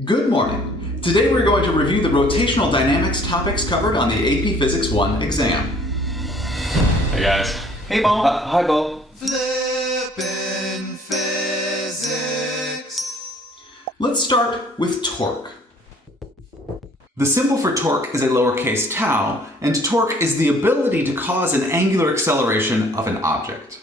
Good morning. Today we're going to review the rotational dynamics topics covered on the AP Physics 1 exam. Hey guys. Hey Bo. Hi Bo. Flippin' physics. Let's start with torque. The symbol for torque is a lowercase tau, and torque is the ability to cause an angular acceleration of an object.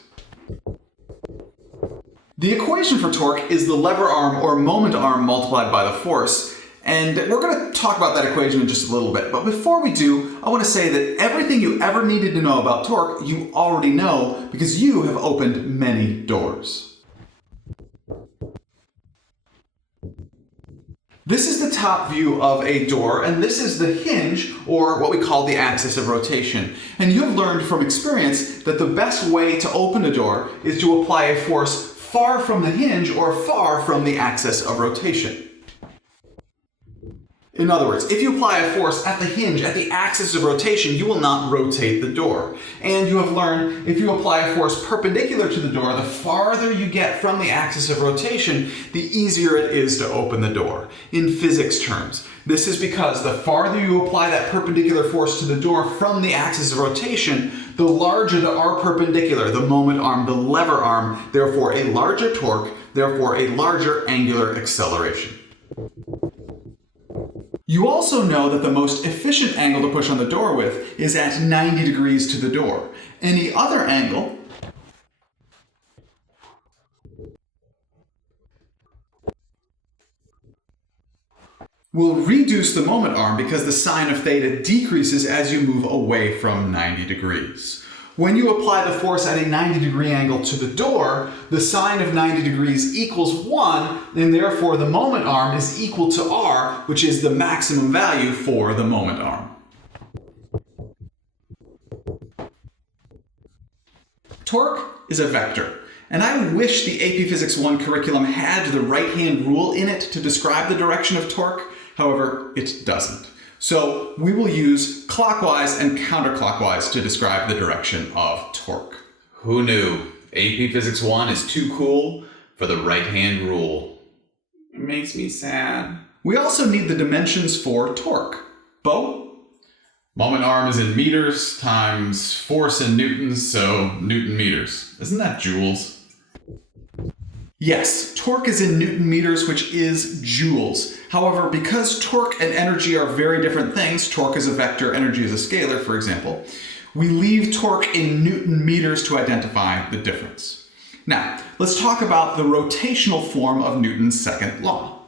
The equation for torque is the lever arm or moment arm multiplied by the force, and we're going to talk about that equation in just a little bit. But before we do, I want to say that everything you ever needed to know about torque, you already know because you have opened many doors. This is the top view of a door, and this is the hinge, or what we call the axis of rotation. And you have learned from experience that the best way to open a door is to apply a force far from the hinge or far from the axis of rotation. In other words, if you apply a force at the hinge, at the axis of rotation, you will not rotate the door. And you have learned if you apply a force perpendicular to the door, the farther you get from the axis of rotation, the easier it is to open the door. In physics terms, this is because the farther you apply that perpendicular force to the door from the axis of rotation, the larger the arc perpendicular, the moment arm, the lever arm, therefore a larger torque, therefore a larger angular acceleration. You also know that the most efficient angle to push on the door with is at 90 degrees to the door. Any other angle will reduce the moment arm because the sine of theta decreases as you move away from 90 degrees. When you apply the force at a 90-degree angle to the door, the sine of 90 degrees equals 1, and therefore the moment arm is equal to r, which is the maximum value for the moment arm. Torque is a vector, and I wish the AP Physics 1 curriculum had the right-hand rule in it to describe the direction of torque. However, it doesn't. So we will use clockwise and counterclockwise to describe the direction of torque. Who knew? AP Physics 1 is too cool for the right-hand rule. It makes me sad. We also need the dimensions for torque. Bo? Moment arm is in meters times force in newtons, so Newton meters. Isn't that joules? Yes, torque is in Newton meters, which is joules. However, because torque and energy are very different things, torque is a vector, energy is a scalar, for example, we leave torque in Newton meters to identify the difference. Now, let's talk about the rotational form of Newton's second law.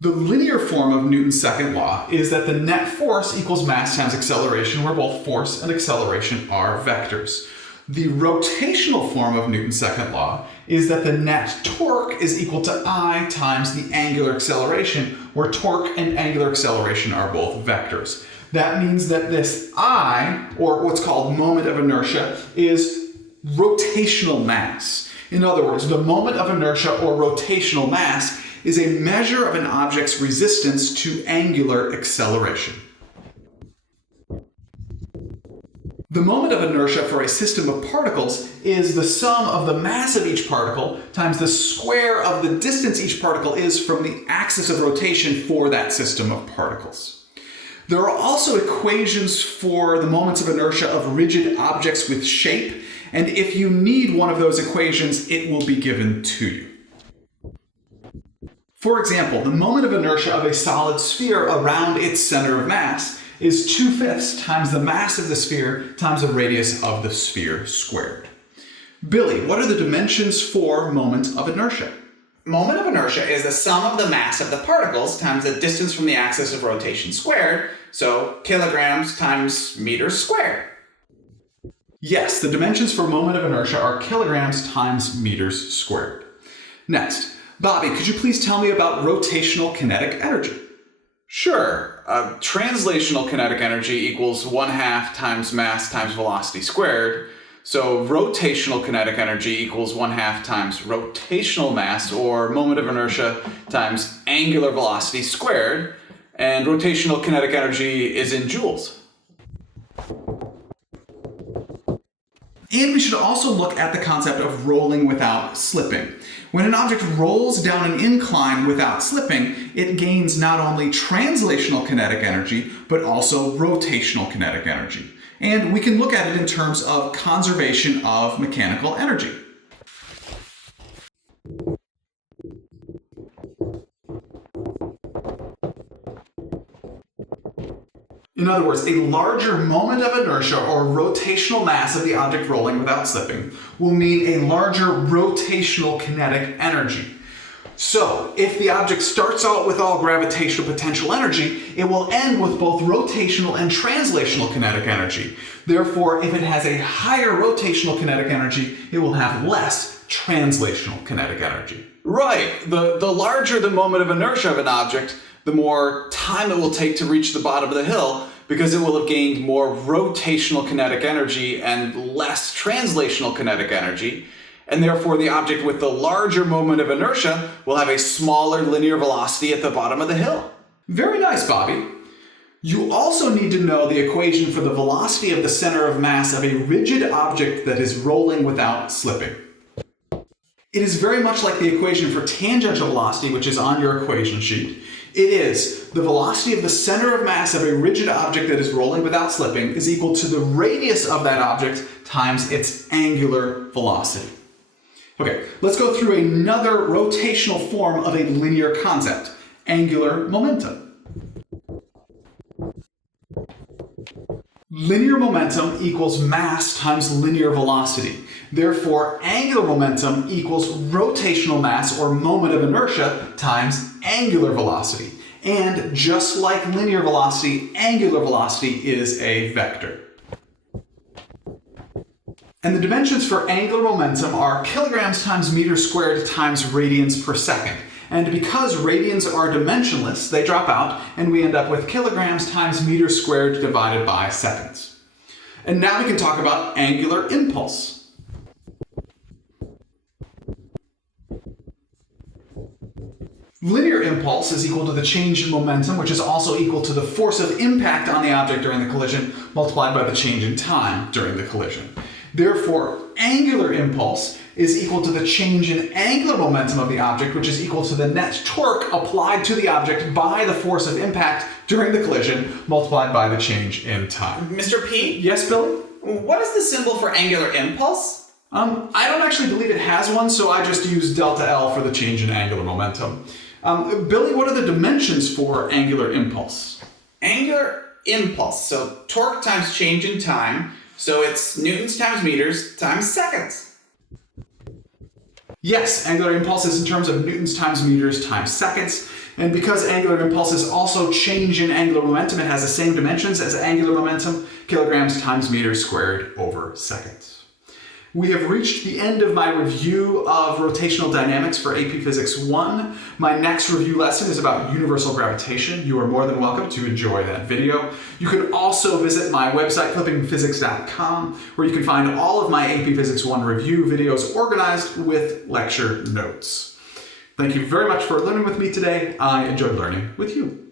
The linear form of Newton's second law is that the net force equals mass times acceleration, where both force and acceleration are vectors. The rotational form of Newton's second law is that the net torque is equal to I times the angular acceleration, where torque and angular acceleration are both vectors. That means that this I, or what's called moment of inertia, is rotational mass. In other words, the moment of inertia or rotational mass is a measure of an object's resistance to angular acceleration. The moment of inertia for a system of particles is the sum of the mass of each particle times the square of the distance each particle is from the axis of rotation for that system of particles. There are also equations for the moments of inertia of rigid objects with shape, and if you need one of those equations, it will be given to you. For example, the moment of inertia of a solid sphere around its center of mass is 2/5 times the mass of the sphere times the radius of the sphere squared. Billy, what are the dimensions for moment of inertia? Moment of inertia is the sum of the mass of the particles times the distance from the axis of rotation squared, so kilograms times meters squared. Yes, the dimensions for moment of inertia are kilograms times meters squared. Next, Bobby, could you please tell me about rotational kinetic energy? Sure. Translational kinetic energy equals 1/2 times mass times velocity squared. So rotational kinetic energy equals 1/2 times rotational mass, or moment of inertia, times angular velocity squared. And rotational kinetic energy is in joules. And we should also look at the concept of rolling without slipping. When an object rolls down an incline without slipping, it gains not only translational kinetic energy, but also rotational kinetic energy. And we can look at it in terms of conservation of mechanical energy. In other words, a larger moment of inertia or rotational mass of the object rolling without slipping will mean a larger rotational kinetic energy. So, if the object starts out with all gravitational potential energy, it will end with both rotational and translational kinetic energy. Therefore, if it has a higher rotational kinetic energy, it will have less translational kinetic energy. Right. The larger the moment of inertia of an object, the more time it will take to reach the bottom of the hill, because it will have gained more rotational kinetic energy and less translational kinetic energy. And therefore, the object with the larger moment of inertia will have a smaller linear velocity at the bottom of the hill. Very nice, Bobby. You also need to know the equation for the velocity of the center of mass of a rigid object that is rolling without slipping. It is very much like the equation for tangential velocity, which is on your equation sheet. It is the velocity of the center of mass of a rigid object that is rolling without slipping is equal to the radius of that object times its angular velocity. Okay, let's go through another rotational form of a linear concept, angular momentum. Linear momentum equals mass times linear velocity. Therefore, angular momentum equals rotational mass or moment of inertia times angular velocity. And just like linear velocity, angular velocity is a vector. And the dimensions for angular momentum are kilograms times meters squared times radians per second. And because radians are dimensionless, they drop out, and we end up with kilograms times meters squared divided by seconds. And now we can talk about angular impulse. Linear impulse is equal to the change in momentum, which is also equal to the force of impact on the object during the collision, multiplied by the change in time during the collision. Therefore, angular impulse is equal to the change in angular momentum of the object, which is equal to the net torque applied to the object by the force of impact during the collision, multiplied by the change in time. Mr. P? Yes, Billy? What is the symbol for angular impulse? I don't actually believe it has one, so I just use delta L for the change in angular momentum. Billy, what are the dimensions for angular impulse? Angular impulse, so torque times change in time, so it's newtons times meters times seconds. Yes, angular impulse is in terms of newtons times meters times seconds. And because angular impulse is also change in angular momentum, it has the same dimensions as angular momentum, kilograms times meters squared over seconds. We have reached the end of my review of rotational dynamics for AP Physics 1. My next review lesson is about universal gravitation. You are more than welcome to enjoy that video. You can also visit my website, flippingphysics.com, where you can find all of my AP Physics 1 review videos organized with lecture notes. Thank you very much for learning with me today. I enjoyed learning with you.